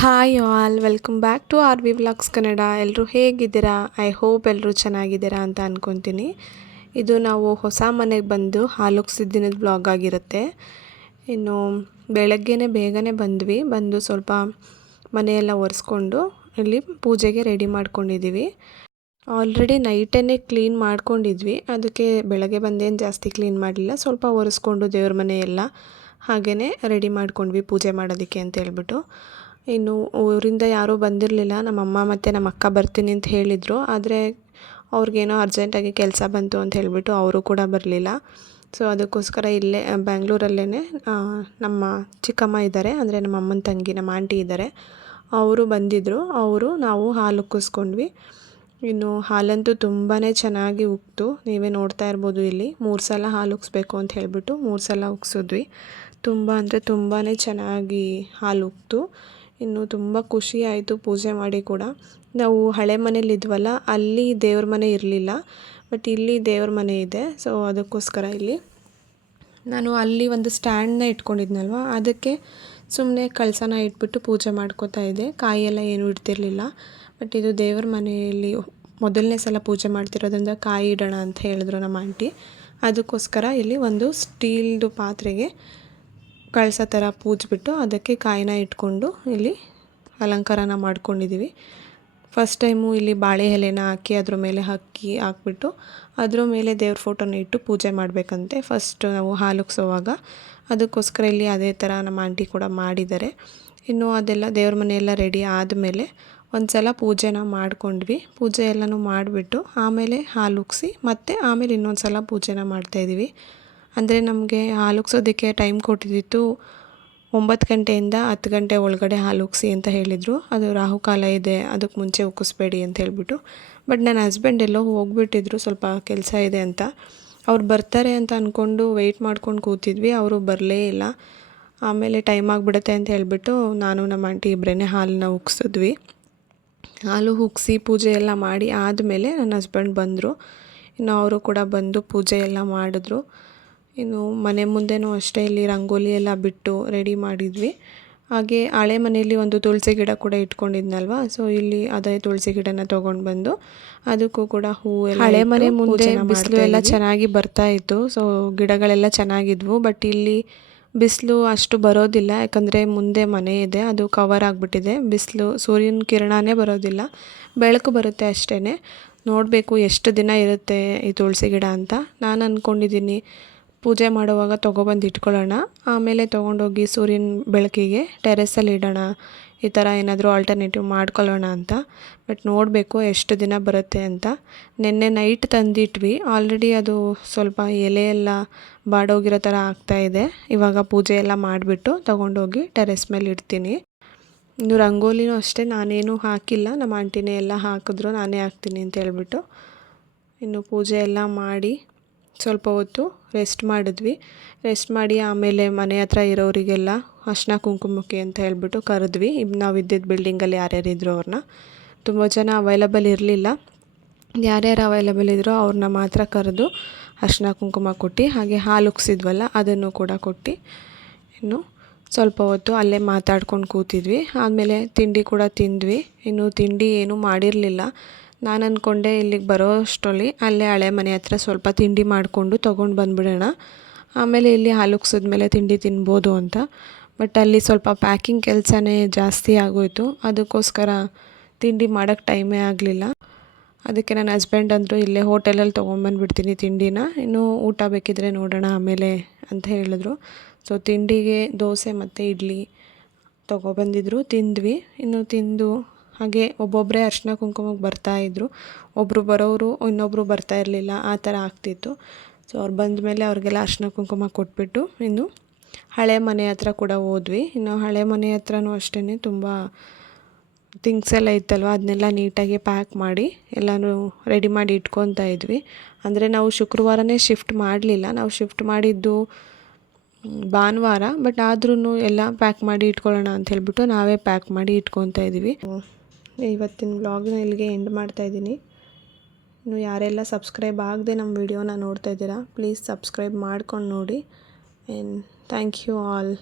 Hi all welcome back to R V vlogs Kannada ಎಲ್ಲರೂ ಹೇಗಿದ್ದೀರಾ? I hope ಎಲ್ಲರೂ ಚೆನ್ನಾಗಿದ್ದೀರಾ ಅಂತ ಅಂದ್ಕೊತೀನಿ ಇದು ನಾವು ಹೊಸ ಮನೆಗೆ ಬಂದು ಹಾಲುಕ್ಸಿದ ದಿನದ ಬ್ಲಾಗ್ ಆಗಿರುತ್ತೆ. ಇನ್ನು ಬೆಳಗ್ಗೆನೇ ಬೇಗನೆ ಬಂದ್ವಿ. ಬಂದು ಸ್ವಲ್ಪ ಮನೆಯೆಲ್ಲ ಒರೆಸ್ಕೊಂಡು ಇಲ್ಲಿ ಪೂಜೆಗೆ ರೆಡಿ ಮಾಡ್ಕೊಂಡಿದ್ದೀವಿ ಆಲ್ರೆಡಿ ನೈಟೇ ಕ್ಲೀನ್ ಮಾಡ್ಕೊಂಡಿದ್ವಿ. ಅದಕ್ಕೆ ಬೆಳಗ್ಗೆ ಬಂದೇನು ಜಾಸ್ತಿ ಕ್ಲೀನ್ ಮಾಡಲಿಲ್ಲ. ಸ್ವಲ್ಪ ಒರೆಸ್ಕೊಂಡು ದೇವ್ರ ಮನೆಯೆಲ್ಲ ಹಾಗೆಯೇ ರೆಡಿ ಮಾಡ್ಕೊಂಡ್ವಿ ಪೂಜೆ ಮಾಡೋದಕ್ಕೆ ಅಂತ ಹೇಳ್ಬಿಟ್ಟು. ಇನ್ನು ಊರಿಂದ ಯಾರೂ ಬಂದಿರಲಿಲ್ಲ. ನಮ್ಮಮ್ಮ ಮತ್ತು ನಮ್ಮ ಅಕ್ಕ ಬರ್ತೀನಿ ಅಂತ ಹೇಳಿದರು. ಆದರೆ ಅವ್ರಿಗೇನೋ ಅರ್ಜೆಂಟಾಗಿ ಕೆಲಸ ಬಂತು ಅಂತ ಹೇಳಿಬಿಟ್ಟು ಅವರು ಕೂಡ ಬರಲಿಲ್ಲ. ಸೊ ಅದಕ್ಕೋಸ್ಕರ ಇಲ್ಲೇ ಬ್ಯಾಂಗ್ಳೂರಲ್ಲೇ ನಮ್ಮ ಚಿಕ್ಕಮ್ಮ ಇದ್ದಾರೆ ಅಂದರೆ ನಮ್ಮ ಅಮ್ಮನ ತಂಗಿ, ನಮ್ಮ ಆಂಟಿ ಇದ್ದಾರೆ ಅವರು ಬಂದಿದ್ದರು ಅವರು, ನಾವು ಹಾಲು ಉಕ್ಕಿಸ್ಕೊಂಡ್ವಿ. ಇನ್ನು ಹಾಲಂತೂ ತುಂಬಾ ಚೆನ್ನಾಗಿ ಉಕ್ತು. ನೀವೇ ನೋಡ್ತಾ ಇರ್ಬೋದು ಇಲ್ಲಿ. ಮೂರು ಸಲ ಹಾಲು ಉಕ್ಸ್ಬೇಕು ಅಂತ ಹೇಳಿಬಿಟ್ಟು ಮೂರು ಸಲ ಉಕ್ಸಿದ್ವಿ. ತುಂಬ ಅಂದರೆ ತುಂಬಾ ಚೆನ್ನಾಗಿ ಹಾಲು ಉಕ್ತು. ಇನ್ನು ತುಂಬ ಖುಷಿ ಆಯಿತು ಪೂಜೆ ಮಾಡಿ ಕೂಡ. ನಾವು ಹಳೆ ಮನೇಲಿದ್ವಲ್ಲ ಅಲ್ಲಿ ದೇವ್ರ ಮನೆ ಇರಲಿಲ್ಲ ಬಟ್ ಇಲ್ಲಿ ದೇವ್ರ ಮನೆ ಇದೆ ಸೊ ಅದಕ್ಕೋಸ್ಕರ ಇಲ್ಲಿ. ನಾನು ಅಲ್ಲಿ ಒಂದು ಸ್ಟ್ಯಾಂಡ್ನ ಇಟ್ಕೊಂಡಿದ್ನಲ್ವ, ಅದಕ್ಕೆ ಸುಮ್ಮನೆ ಕಳಸನ ಇಟ್ಬಿಟ್ಟು ಪೂಜೆ ಮಾಡ್ಕೋತಾ ಇದ್ದೆ. ಕಾಯಿಯೆಲ್ಲ ಏನೂ ಇಡ್ತಿರಲಿಲ್ಲ ಬಟ್ ಇದು ದೇವ್ರ ಮನೆಯಲ್ಲಿ ಮೊದಲನೇ ಸಲ ಪೂಜೆ ಮಾಡ್ತಿರೋದ್ರಿಂದ ಕಾಯಿ ಇಡೋಣ ಅಂತ ಹೇಳಿದ್ರು ನಮ್ಮ ಆಂಟಿ. ಅದಕ್ಕೋಸ್ಕರ ಇಲ್ಲಿ ಒಂದು ಸ್ಟೀಲ್ದು ಪಾತ್ರೆಗೆ ಕಳಸ ಥರ ಪೂಜ್ಬಿಟ್ಟು ಅದಕ್ಕೆ ಕಾಯಿನ ಇಟ್ಕೊಂಡು ಇಲ್ಲಿ ಅಲಂಕಾರನ ಮಾಡ್ಕೊಂಡಿದ್ದೀವಿ ಫಸ್ಟ್ ಟೈಮು ಇಲ್ಲಿ ಬಾಳೆ ಎಲೆನ ಹಾಕಿ ಅದ್ರ ಮೇಲೆ ಅಕ್ಕಿ ಹಾಕ್ಬಿಟ್ಟು ಅದ್ರ ಮೇಲೆ ದೇವ್ರ ಫೋಟೋನ ಇಟ್ಟು ಪೂಜೆ ಮಾಡಬೇಕಂತೆ. ಫಸ್ಟ್ ನಾವು ಹಾಲುಕ್ಸೋವಾಗ ಅದಕ್ಕೋಸ್ಕರ ಇಲ್ಲಿ ಅದೇ ಥರ ನಮ್ಮ ಆಂಟಿ ಕೂಡ ಮಾಡಿದ್ದಾರೆ. ಇನ್ನು ಅದೆಲ್ಲ ದೇವ್ರ ಮನೆಯೆಲ್ಲ ರೆಡಿ ಆದಮೇಲೆ ಒಂದು ಸಲ ಪೂಜೆನ ಮಾಡ್ಕೊಂಡ್ವಿ. ಪೂಜೆ ಎಲ್ಲನೂ ಮಾಡಿಬಿಟ್ಟು ಆಮೇಲೆ ಹಾಲು ಮತ್ತು ಆಮೇಲೆ ಇನ್ನೊಂದು ಸಲ ಪೂಜೆನ ಮಾಡ್ತಾಯಿದ್ದೀವಿ ಅಂದರೆ ನಮಗೆ ಹಾಲುಗ್ಸೋದಕ್ಕೆ ಟೈಮ್ ಕೊಟ್ಟಿದ್ದಿತ್ತು ಒಂಬತ್ತು ಗಂಟೆಯಿಂದ ಹತ್ತು ಗಂಟೆ ಒಳಗಡೆ ಹಾಲು ಉಗ್ಸಿ ಅಂತ ಹೇಳಿದರು. ಅದು ರಾಹುಕಾಲ ಇದೆ ಅದಕ್ಕೆ ಮುಂಚೆ ಉಕ್ಕಿಸ್ಬೇಡಿ ಅಂತ ಹೇಳಿಬಿಟ್ಟು. ಬಟ್ ನನ್ನ ಹಸ್ಬೆಂಡ್ ಎಲ್ಲೋ ಹೋಗ್ಬಿಟ್ಟಿದ್ರು, ಸ್ವಲ್ಪ ಕೆಲಸ ಇದೆ ಅಂತ. ಅವ್ರು ಬರ್ತಾರೆ ಅಂತ ಅಂದ್ಕೊಂಡು ವೆಯ್ಟ್ ಮಾಡ್ಕೊಂಡು ಕೂತಿದ್ವಿ, ಅವರು ಬರಲೇ ಇಲ್ಲ. ಆಮೇಲೆ ಟೈಮ್ ಆಗಿಬಿಡುತ್ತೆ ಅಂತ ಹೇಳಿಬಿಟ್ಟು ನಾನು ನಮ್ಮ ಆಂಟಿ ಇಬ್ಬರೇ ಹಾಲನ್ನ ಉಗ್ಸಿದ್ವಿ. ಹಾಲು ಉಗ್ಸಿ ಪೂಜೆ ಎಲ್ಲ ಮಾಡಿ ಆದಮೇಲೆ ನನ್ನ ಹಸ್ಬೆಂಡ್ ಬಂದರು. ಇನ್ನು ಅವರು ಕೂಡ ಬಂದು ಪೂಜೆ ಎಲ್ಲ ಮಾಡಿದ್ರು. ಇನ್ನು ಮನೆ ಮುಂದೆನೂ ಅಷ್ಟೇ ಇಲ್ಲಿ ರಂಗೋಲಿ ಎಲ್ಲ ಬಿಟ್ಟು ರೆಡಿ ಮಾಡಿದ್ವಿ. ಹಾಗೆ ಹಳೆ ಮನೆಯಲ್ಲಿ ಒಂದು ತುಳಸಿ ಗಿಡ ಕೂಡ ಇಟ್ಕೊಂಡಿದ್ನಲ್ವ? ಸೊ ಇಲ್ಲಿ ಅದೇ ತುಳಸಿ ಗಿಡನ ತೊಗೊಂಡು ಬಂದು ಅದಕ್ಕೂ ಕೂಡ ಹೂವು ಹಳೆ ಮನೆ ಮುಂದೆ ಬಿಸಿಲು ಎಲ್ಲ ಚೆನ್ನಾಗಿ ಬರ್ತಾ ಇತ್ತು. ಸೊ ಗಿಡಗಳೆಲ್ಲ ಚೆನ್ನಾಗಿದ್ವು. ಬಟ್ ಇಲ್ಲಿ ಬಿಸಿಲು ಅಷ್ಟು ಬರೋದಿಲ್ಲ. ಯಾಕಂದರೆ ಮುಂದೆ ಮನೆ ಇದೆ. ಅದು ಕವರ್ ಆಗಿಬಿಟ್ಟಿದೆ. ಬಿಸಿಲು ಸೂರ್ಯನ ಕಿರಣನೇ ಬರೋದಿಲ್ಲ. ಬೆಳಕು ಬರುತ್ತೆ ಅಷ್ಟೇ ನೋಡಬೇಕು ಎಷ್ಟು ದಿನ ಇರುತ್ತೆ ಈ ತುಳಸಿ ಗಿಡ ಅಂತ. ನಾನು ಅಂದ್ಕೊಂಡಿದ್ದೀನಿ ಪೂಜೆ ಮಾಡುವಾಗ ತೊಗೊಬಂದು ಇಟ್ಕೊಳ್ಳೋಣ. ಆಮೇಲೆ ತೊಗೊಂಡೋಗಿ ಸೂರ್ಯನ ಬೆಳಕಿಗೆ ಟೆರೆಸಲ್ಲಿ ಇಡೋಣ. ಈ ಥರ ಏನಾದರೂ ಆಲ್ಟರ್ನೇಟಿವ್ ಮಾಡ್ಕೊಳ್ಳೋಣ ಅಂತ. ಬಟ್ ನೋಡಬೇಕು ಎಷ್ಟು ದಿನ ಬರುತ್ತೆ ಅಂತ. ನಿನ್ನೆ ನೈಟ್ ತಂದಿಟ್ವಿ. ಆಲ್ರೆಡಿ ಅದು ಸ್ವಲ್ಪ ಎಲೆ ಎಲ್ಲ ಬಾಡೋಗಿರೋ ಥರ ಆಗ್ತಾಯಿದೆ ಇವಾಗ ಪೂಜೆ ಎಲ್ಲ ಮಾಡಿಬಿಟ್ಟು ತೊಗೊಂಡೋಗಿ ಟೆರೆಸ್ ಮೇಲೆ ಇಡ್ತೀನಿ. ಇನ್ನು ರಂಗೋಲಿನೂ ಅಷ್ಟೇ. ನಾನೇನು ಹಾಕಿಲ್ಲ. ನಮ್ಮ ಆಂಟಿನೇ ಎಲ್ಲ ಹಾಕಿದ್ರು. ನಾನೇ ಹಾಕ್ತೀನಿ ಅಂತ ಹೇಳ್ಬಿಟ್ಟು. ಇನ್ನು ಪೂಜೆ ಎಲ್ಲ ಮಾಡಿ ಸ್ವಲ್ಪ ಹೊತ್ತು ರೆಸ್ಟ್ ಮಾಡಿದ್ವಿ. ರೆಸ್ಟ್ ಮಾಡಿ ಆಮೇಲೆ ಮನೆ ಹತ್ರ ಇರೋರಿಗೆಲ್ಲ ಅರ್ಶಿನ ಕುಂಕುಮಕ್ಕೆ ಅಂತ ಹೇಳ್ಬಿಟ್ಟು ಕರೆದ್ವಿ. ನಾವು ಇದ್ದಿದ್ದ ಬಿಲ್ಡಿಂಗಲ್ಲಿ ಯಾರ್ಯಾರು ಇದ್ದರು ಅವ್ರನ್ನ ತುಂಬ ಜನ ಅವೈಲಬಲ್ ಇರಲಿಲ್ಲ. ಯಾರ್ಯಾರು ಅವೈಲಬಲ್ ಇದ್ರೋ ಅವ್ರನ್ನ ಮಾತ್ರ ಕರೆದು ಅರ್ಶಿನ ಕುಂಕುಮ ಕೊಟ್ಟು, ಹಾಗೆ ಹಾಲು ಉಕ್ಸಿದ್ವಲ್ಲ ಅದನ್ನು ಕೂಡ ಕೊಟ್ಟು ಇನ್ನು ಸ್ವಲ್ಪ ಹೊತ್ತು ಅಲ್ಲೇ ಮಾತಾಡ್ಕೊಂಡು ಕೂತಿದ್ವಿ. ಆಮೇಲೆ ತಿಂಡಿ ಕೂಡ ತಿಂದ್ವಿ. ಇನ್ನು ತಿಂಡಿ ಏನೂ ಮಾಡಿರಲಿಲ್ಲ. ನಾನು ಅಂದ್ಕೊಂಡೆ ಇಲ್ಲಿಗೆ ಬರೋ ಅಷ್ಟರಲ್ಲಿ ಅಲ್ಲೇ ಹಳೆ ಮನೆ ಹತ್ರ ಸ್ವಲ್ಪ ತಿಂಡಿ ಮಾಡಿಕೊಂಡು ತೊಗೊಂಡು ಬಂದುಬಿಡೋಣ. ಆಮೇಲೆ ಇಲ್ಲಿ ಹಾಲು ಮೇಲೆ ತಿಂಡಿ ತಿನ್ಬೋದು ಅಂತ. ಬಟ್ ಅಲ್ಲಿ ಸ್ವಲ್ಪ ಪ್ಯಾಕಿಂಗ್ ಕೆಲಸನೇ ಜಾಸ್ತಿ ಆಗೋಯಿತು. ಅದಕ್ಕೋಸ್ಕರ ತಿಂಡಿ ಮಾಡೋಕ್ಕೆ ಟೈಮೇ ಆಗಲಿಲ್ಲ. ಅದಕ್ಕೆ ನನ್ನ ಹಸ್ಬೆಂಡ್ ಅಂದರು, ಇಲ್ಲೇ ಹೋಟೆಲಲ್ಲಿ ತೊಗೊಂಬಂದ್ಬಿಡ್ತೀನಿ ತಿಂಡಿನ. ಇನ್ನೂ ಊಟ ಬೇಕಿದ್ರೆ ನೋಡೋಣ ಆಮೇಲೆ ಅಂತ ಹೇಳಿದ್ರು. ಸೊ, ತಿಂಡಿಗೆ ದೋಸೆ ಮತ್ತು ಇಡ್ಲಿ ತೊಗೊಬಂದಿದ್ರು ತಿಂದ್ವಿ. ಇನ್ನು ತಿಂದು ಹಾಗೆ ಒಬ್ಬೊಬ್ಬರೇ ಅರ್ಶಿನ ಕುಂಕುಮಕ್ಕೆ ಬರ್ತಾಯಿದ್ರು ಒಬ್ಬರು ಬರೋರು ಇನ್ನೊಬ್ಬರು ಬರ್ತಾ ಇರಲಿಲ್ಲ, ಆ ಥರ ಆಗ್ತಿತ್ತು. ಸೊ ಅವ್ರು ಬಂದ ಮೇಲೆ ಅವ್ರಿಗೆಲ್ಲ ಅರ್ಶಿನ ಕುಂಕುಮ ಕೊಟ್ಬಿಟ್ಟು ಇನ್ನು ಹಳೆ ಮನೆ ಹತ್ರ ಕೂಡ ಹೋದ್ವಿ. ಇನ್ನು ಹಳೆ ಮನೆ ಹತ್ರನೂ ಅಷ್ಟೇ ತುಂಬ ಥಿಂಗ್ಸ್ ಎಲ್ಲ ಇತ್ತಲ್ವ? ಅದನ್ನೆಲ್ಲ ನೀಟಾಗಿ ಪ್ಯಾಕ್ ಮಾಡಿ ಎಲ್ಲನೂ ರೆಡಿ ಮಾಡಿ ಇಟ್ಕೊತಾ ಇದ್ವಿ. ಅಂದರೆ ನಾವು ಶುಕ್ರವಾರನೇ ಶಿಫ್ಟ್ ಮಾಡಲಿಲ್ಲ. ನಾವು ಶಿಫ್ಟ್ ಮಾಡಿದ್ದು ಭಾನುವಾರ. ಬಟ್ ಆದ್ರೂ ಎಲ್ಲ ಪ್ಯಾಕ್ ಮಾಡಿ ಇಟ್ಕೊಳ್ಳೋಣ ಅಂತ ಹೇಳ್ಬಿಟ್ಟು ನಾವೇ ಪ್ಯಾಕ್ ಮಾಡಿ ಇಟ್ಕೊತಾ ಇದ್ವಿ. ಇವತ್ತಿನ ವ್ಲಾಗ್ನ ಇಲ್ಲಿಗೆ ಎಂಡ್ ಮಾಡ್ತಾ ಮಾಡ್ತಾಯಿದ್ದೀನಿ ಇನ್ನು ಯಾರೆಲ್ಲ ಸಬ್ಸ್ಕ್ರೈಬ್ ಆಗದೆ ನಮ್ಮ ವಿಡಿಯೋನ ನೋಡ್ತಾ ಇದ್ದೀರಾ, ಪ್ಲೀಸ್ ಸಬ್ಸ್ಕ್ರೈಬ್ ಮಾಡ್ಕೊಂಡು ನೋಡಿ. And thank you all